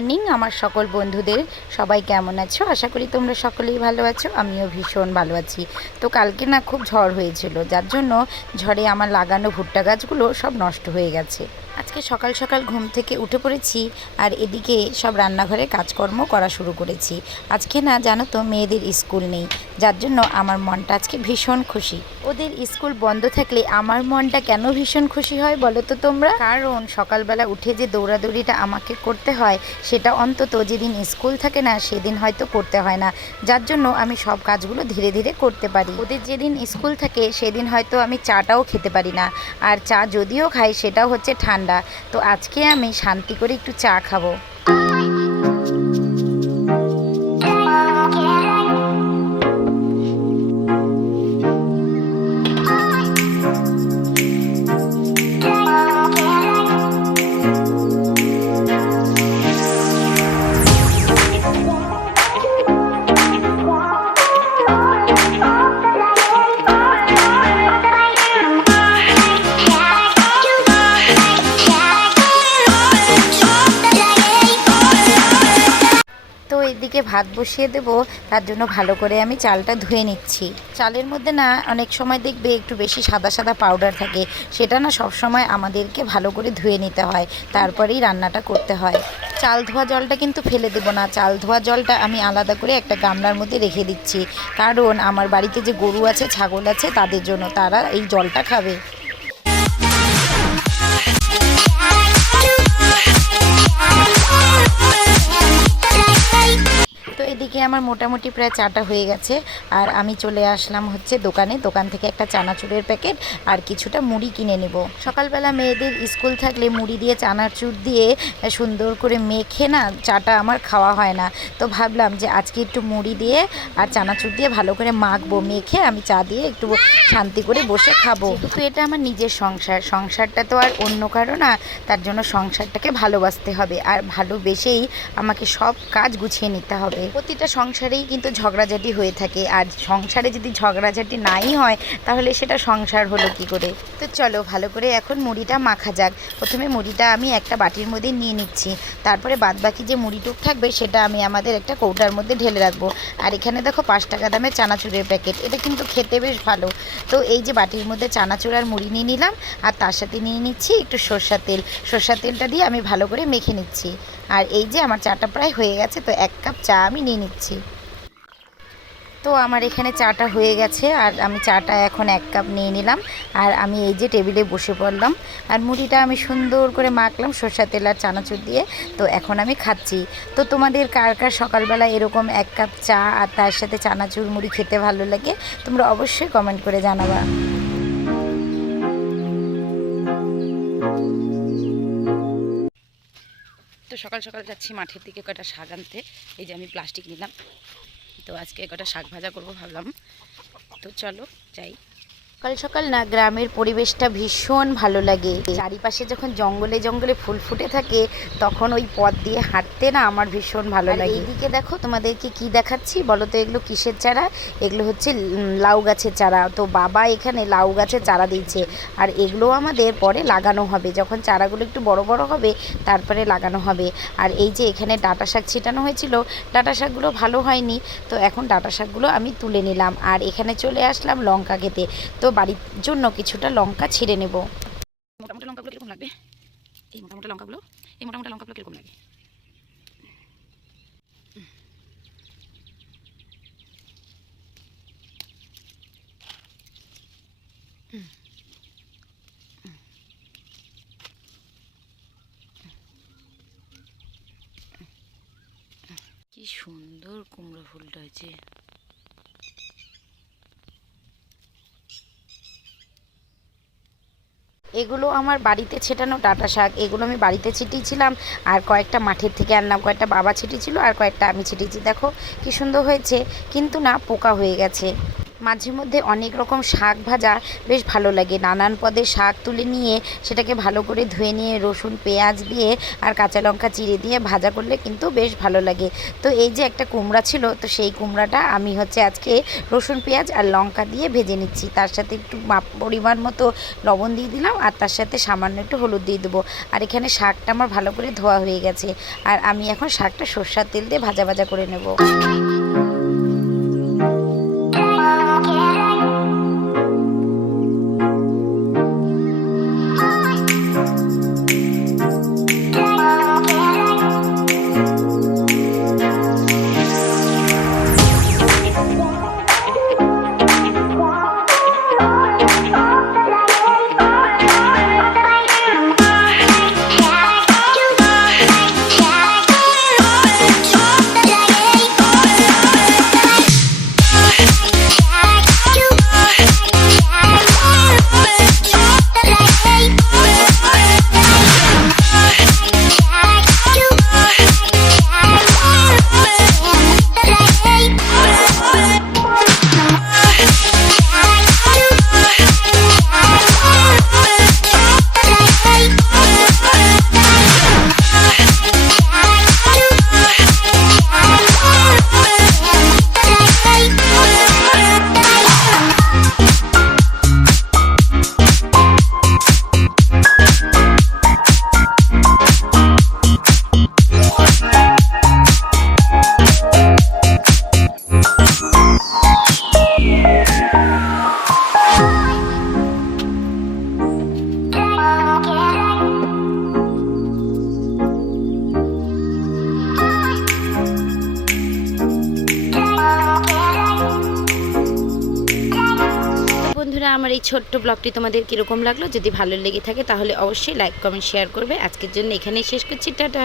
Morning আমার সকল বন্ধুদের। সবাই কেমন আছো? আশা করি তোমরা সকলেই ভালো আছো। আমিও ভীষণ ভালো আছি। তো কালকে না খুব ঝড় হয়েছিল, যার জন্য ঝড়ে আমার লাগানো ভুট্টা গাছগুলো সব নষ্ট হয়ে গেছে। আজকে সকাল সকাল ঘুম থেকে উঠে পড়েছি আর এদিকে সব রান্নাঘরে কাজকর্ম করা শুরু করেছি। আজকে না জানো তো মেয়েদের স্কুল নেই, যার জন্য আমার মনটা আজকে ভীষণ খুশি। ওদের স্কুল বন্ধ থাকলে আমার মনটা কেন ভীষণ খুশি হয় বলো তো তোমরা? কারণ সকালবেলা উঠে যে দৌড়াদৌড়িটা আমাকে করতে হয় সেটা অন্তত যেদিন স্কুল থাকে না সেদিন হয়তো করতে হয় না, যার জন্য আমি সব কাজগুলো ধীরে ধীরে করতে পারি। ওদের যেদিন স্কুল থাকে সেদিন হয়তো আমি চাটাও খেতে পারি না, আর চা যদিও খাই সেটাও হচ্ছে ঠান্ডা। তো আজকে আমি শান্তি করে একটু চা খাবো। তো এদিকে ভাত বসিয়ে দেব, তার জন্য ভালো করে আমি চালটা ধুয়ে নিচ্ছি। চালের মধ্যে না অনেক সময় দেখবে একটু বেশি সাদা সাদা পাউডার থাকে, সেটা না সব সময় আমাদেরকে ভালো করে ধুয়ে নিতে হয়, তারপরেই রান্নাটা করতে হয়। চাল ধোয়া জলটা কিন্তু ফেলে দেব না, চাল ধোয়া জলটা আমি আলাদা করে একটা গামলার মধ্যে রেখে দিচ্ছি, কারণ আমার বাড়িতে যে গরু আছে ছাগল আছে তাদের জন্য, তারা এই জলটা খাবে। তো এদিকে আমার মোটামুটি প্রায় চাটা হয়ে গেছে, আর আমি চলে আসলাম হচ্ছে দোকান থেকে একটা চানাচুরের প্যাকেট আর কিছুটা মুড়ি কিনে নেব। সকালবেলা মেয়েদের স্কুল থাকলে মুড়ি দিয়ে চানাচুর দিয়ে সুন্দর করে মেখে না চাটা আমার খাওয়া হয় না, তো ভাবলাম যে আজকে একটু মুড়ি দিয়ে আর চানাচুর দিয়ে ভালো করে মাখবো, মেখে আমি চা দিয়ে একটু শান্তি করে বসে খাবো। তো এটা আমার নিজের সংসারটা তো আর অন্য কারো না, তার জন্য সংসারটাকে ভালোবাসতে হবে, আর ভালোবেসেই আমাকে সব কাজ গুছিয়ে নিতে হবে। প্রতিটা সংসারেই কিন্তু ঝগড়াঝাটি হয়ে থাকে, আর সংসারে যদি ঝগড়াঝাটি নাই হয় তাহলে সেটা সংসার হলো কি করে? তো চলো ভালো করে এখন মুড়িটা মাখা যাক। প্রথমে মুড়িটা আমি একটা বাটির মধ্যে নিয়ে নিচ্ছি, তারপরে বাদবাকি যে মুড়িটুক থাকবে সেটা আমি আমাদের একটা কৌটার মধ্যে ঢেলে রাখবো। আর এখানে দেখো 5 টাকা দামের চানাচুরের প্যাকেট, এটা কিন্তু খেতে বেশ ভালো। তো এই যে বাটির মধ্যে চানাচুর আর মুড়ি নিয়ে নিলাম, আর তার সাথে নিয়ে নিচ্ছি একটু সরষের তেলটা দিয়ে আমি ভালো করে মেখে নিচ্ছি। আর এই যে আমার চাটা প্রায় হয়ে গেছে, তো 1 কাপ চা আমি নিয়ে নিচ্ছি। তো আমার এখানে চাটা হয়ে গেছে, আর আমি চাটা এখন 1 কাপ নিয়ে নিলাম, আর আমি এই যে টেবিলে বসে পড়লাম, আর মুড়িটা আমি সুন্দর করে মাখলাম সরষের তেল আর চানাচুর দিয়ে। তো এখন আমি খাচ্ছি। তো তোমাদের কার কার সকালবেলা এরকম 1 কাপ চা আর তার সাথে চানাচুর মুড়ি খেতে ভালো লাগে, তোমরা অবশ্যই কমেন্ট করে জানাবা। তো সকাল সকাল যাচ্ছি মাঠের দিকে কটা শাক আনতে। এই যে আমি প্লাস্টিক নিলাম, তো আজকে কটা শাক ভাজা করবো ভাবলাম, তো চলো যাই। সকাল সকাল না গ্রামের পরিবেশটা ভীষণ ভালো লাগে। চারিপাশে যখন জঙ্গলে জঙ্গলে ফুল ফুটে থাকে তখন ওই পথ দিয়ে হাঁটতে না আমার ভীষণ ভালো লাগে। এইদিকে দেখো তোমাদেরকে কি দেখাচ্ছি বলো তো, এগুলো কিসের চারা? এগুলো হচ্ছে লাউ গাছের চারা। তো বাবা এখানে লাউ গাছের চারা দিয়েছে, আর এগুলো আমাদের পরে লাগানো হবে, যখন চারাগুলো একটু বড় বড় হবে তারপরে লাগানো হবে। আর এই যে এখানে ডাঁটা শাক ছিটানো হয়েছিল, ডাঁটা শাকগুলো ভালো হয়নি, তো এখন ডাঁটা শাকগুলো আমি তুলে নিলাম, আর এখানে চলে আসলাম লঙ্কা খেতে। তো বাড়ির জন্য কিছুটা লঙ্কা ছিঁড়ে নেব। মোটামোটা লঙ্কাগুলো কিরকম লাগবে? এই মোটামোটা লঙ্কাগুলো কিরকম লাগে? কি সুন্দর কুমড়ো ফুলটা হয়েছে। এগুলো আমার বাড়িতে ছেটানো ডাঁটা শাক, এগুলো আমি বাড়িতে ছিটিয়েছিলাম, আর কয়েকটা মাঠের থেকে আনলাম, কয়েকটা বাবা ছিটিয়েছিল আর কয়েকটা আমি ছিটিয়েছি। দেখো কি সুন্দর হয়েছে, কিন্তু না পোকা হয়ে গেছে। মাঝে মধ্যে অনেক রকম শাক ভাজা বেশ ভালো লাগে। নানান পদের শাক তুলে নিয়ে সেটাকে ভালো করে ধুয়ে নিয়ে রসুন পেঁয়াজ দিয়ে আর কাঁচা লঙ্কা চিড়ে দিয়ে ভাজা করলে কিন্তু বেশ ভালো লাগে। তো এই যে একটা কুমড়া ছিল, তো সেই কুমড়াটা আমি আজকে রসুন পেঁয়াজ আর লঙ্কা দিয়ে ভেজে নিচ্ছি। তার সাথে একটু পরিমাণ মতো লবণ দিয়ে দিলাম আর তার সাথে সামান্য একটু হলুদ দিয়ে দেবো। আর এখানে শাকটা আমার ভালো করে ধোয়া হয়ে গেছে, আর আমি এখন শাকটা সরষের তেল দিয়ে ভাজা ভাজা করে নেব। বন্ধুরা, আমার এই ছোট্ট ব্লগটি তোমাদের কীরকম লাগলো? যদি ভালো লেগে থাকে তাহলে অবশ্যই লাইক কমেন্ট শেয়ার করবে। আজকের জন্য এখানেই শেষ করছি, টাটা।